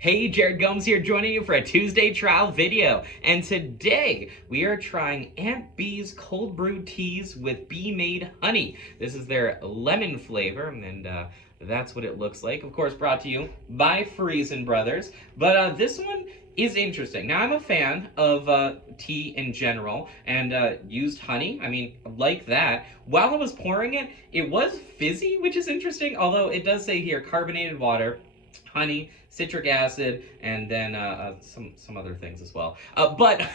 Hey, Jared Gomes here, joining you for a Tuesday trial video. And today we are trying Aunt Bee's cold brew teas with bee-made honey. This is their lemon flavor, and that's what it looks like. Of course, brought to you by Freson Brothers. But this one is interesting. Now, I'm a fan of tea in general, and used honey. I mean, like that. While I was pouring it, it was fizzy, which is interesting. Although it does say here carbonated water, honey, citric acid, and then some other things as well. But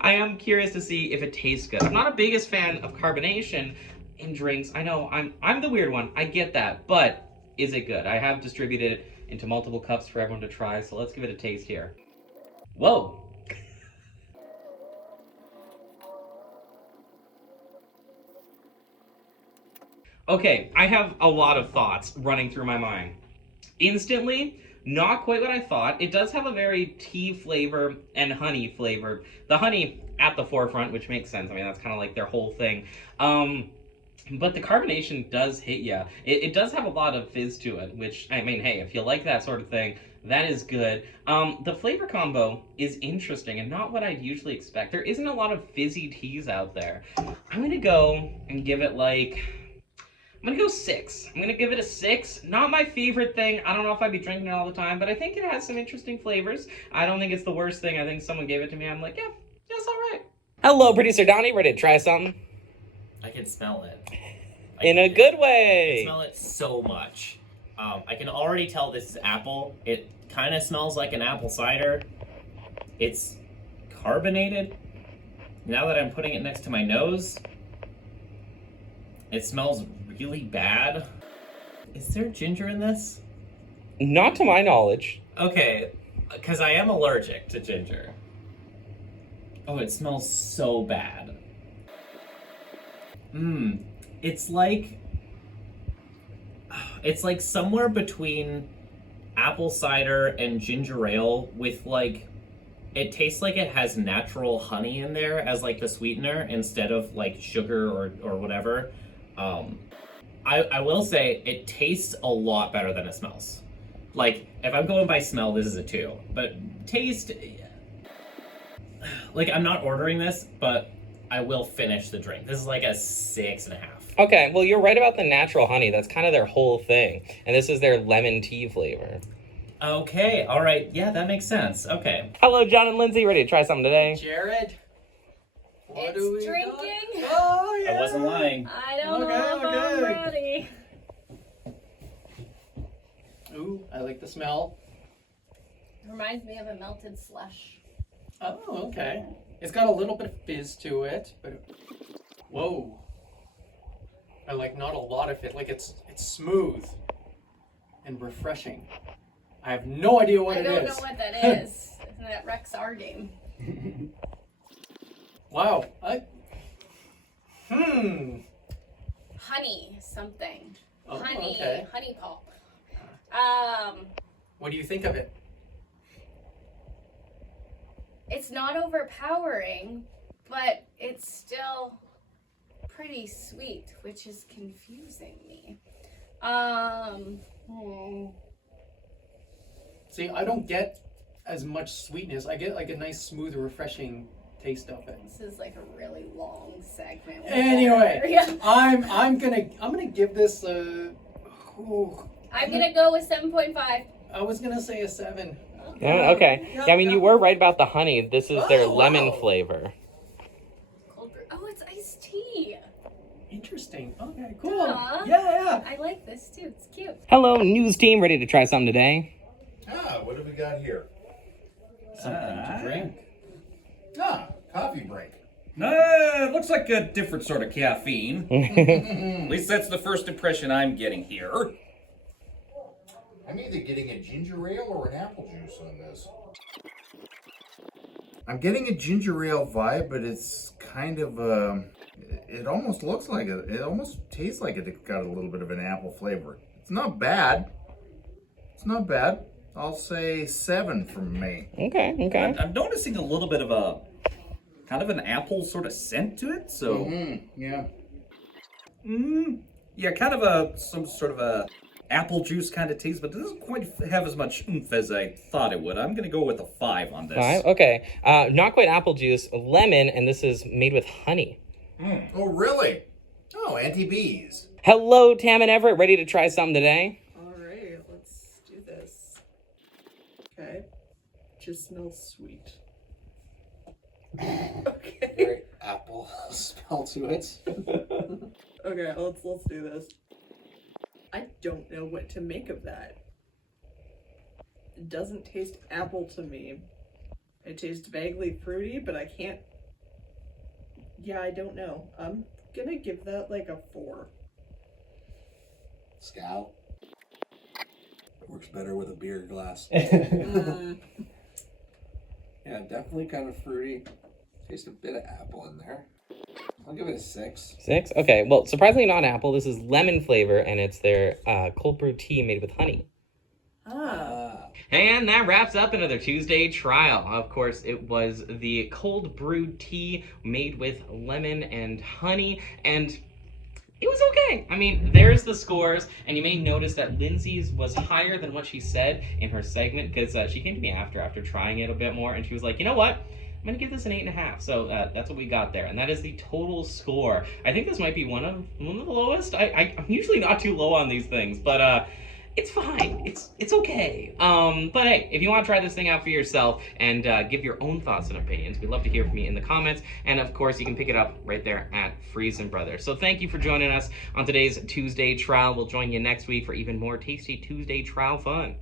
I am curious to see if it tastes good. I'm not a biggest fan of carbonation in drinks. I know I'm the weird one. I get that, but is it good? I have distributed it into multiple cups for everyone to try, so let's give it a taste here. Whoa. Okay, I have a lot of thoughts running through my mind. Instantly, not quite what I thought. It does have a very tea flavor and honey flavor. The honey at the forefront, which makes sense. I mean, that's kind of like their whole thing. But the carbonation does hit you. It does have a lot of fizz to it, which, I mean, hey, if you like that sort of thing, that is good. The flavor combo is interesting and not what I'd usually expect. There isn't a lot of fizzy teas out there. I'm going to go and give it I'm gonna go 6. I'm gonna give it a 6. Not my favorite thing. I don't know if I'd be drinking it all the time, but I think it has some interesting flavors. I don't think it's the worst thing. I think someone gave it to me. I'm like, yeah, that's all right. Hello, producer Donnie. Ready to try something? I can smell it. In a good way. I can smell it so much. I can already tell this is apple. It kind of smells like an apple cider. It's carbonated. Now that I'm putting it next to my nose, it smells really bad. Is there ginger in this? Not to my knowledge. Okay, because I am allergic to ginger. Oh, it smells so bad. It's like somewhere between apple cider and ginger ale with it tastes like it has natural honey in there as like the sweetener instead of like sugar or whatever. I will say it tastes a lot better than it smells. Like, if I'm going by smell, this is a 2. But taste, like, I'm not ordering this, but I will finish the drink. This is like a 6.5. Okay, well, you're right about the natural honey. That's kind of their whole thing. And this is their lemon tea flavor. Okay, all right. Yeah, that makes sense. Okay. Hello, John and Lindsay. Ready to try something today? Jared? What do we drinking. got? Oh, yeah. I wasn't lying. I don't know if I'm ready. Ooh, I like the smell. Reminds me of a melted slush. Oh, okay. It's got a little bit of fizz to it, but whoa. I like not a lot of it. Like it's smooth and refreshing. I have no idea what it is. I don't know what that is. Isn't that Rex our game? Wow. Honey something. Oh, honey. okay. Honey pulp. What do you think of it? It's not overpowering, but it's still pretty sweet, which is confusing me. See, I don't get as much sweetness. I get like a nice, smooth, refreshing taste of it. This is like a really long segment. Anyway, Yeah. I'm gonna give this a. I'm gonna go with 7.5. I was gonna say a 7. Yeah, okay. Yeah, I mean, you were right about the honey. This is their lemon wow. flavor. Cold brew. Oh, it's iced tea. Interesting. Okay, cool. Aw. Yeah. I like this too. It's cute. Hello, news team. Ready to try something today? What have we got here? Something to drink. Coffee break. It looks like a different sort of caffeine. At least that's the first impression I'm getting here. I'm either getting a ginger ale or an apple juice on this. I'm getting a ginger ale vibe, but it's kind of it almost looks like it almost tastes like it's got a little bit of an apple flavor. It's not bad. I'll say 7 from me. Okay. I'm noticing a little bit of a kind of an apple sort of scent to it. So Yeah. yeah, kind of some sort of a apple juice kind of taste, but it doesn't quite have as much oomph as I thought it would. I'm going to go with a 5 on this. 5? Okay. Not quite apple juice, lemon, and this is made with honey. Oh, really? Oh, anti-bees. Hello, Tam and Everett. Ready to try something today? All right, let's do this. Okay. Just smells sweet. Okay. Very apple smell to it. Okay, let's do this. I don't know what to make of that. It doesn't taste apple to me. It tastes vaguely fruity, but I can't. Yeah, I don't know. I'm gonna give that like a 4. Scout. Works better with a beer glass. Mm. Yeah, definitely kind of fruity. Taste a bit of apple in there. I'll give it a 6. 6? Okay. Well, surprisingly not apple. This is lemon flavor, and it's their cold brew tea made with honey. And that wraps up another Tuesday trial. Of course, it was the cold brewed tea made with lemon and honey, and it was okay. I mean, there's the scores, and you may notice that Lindsay's was higher than what she said in her segment, because she came to me after trying it a bit more, and she was like, you know what? I'm going to give this an 8.5. So that's what we got there, and that is the total score. I think this might be one of the lowest. I'm usually not too low on these things, but it's fine. It's okay. But hey, if you want to try this thing out for yourself and give your own thoughts and opinions, we'd love to hear from you in the comments. And of course, you can pick it up right there at Freson Brothers. So thank you for joining us on today's Tuesday trial. We'll join you next week for even more tasty Tuesday trial fun.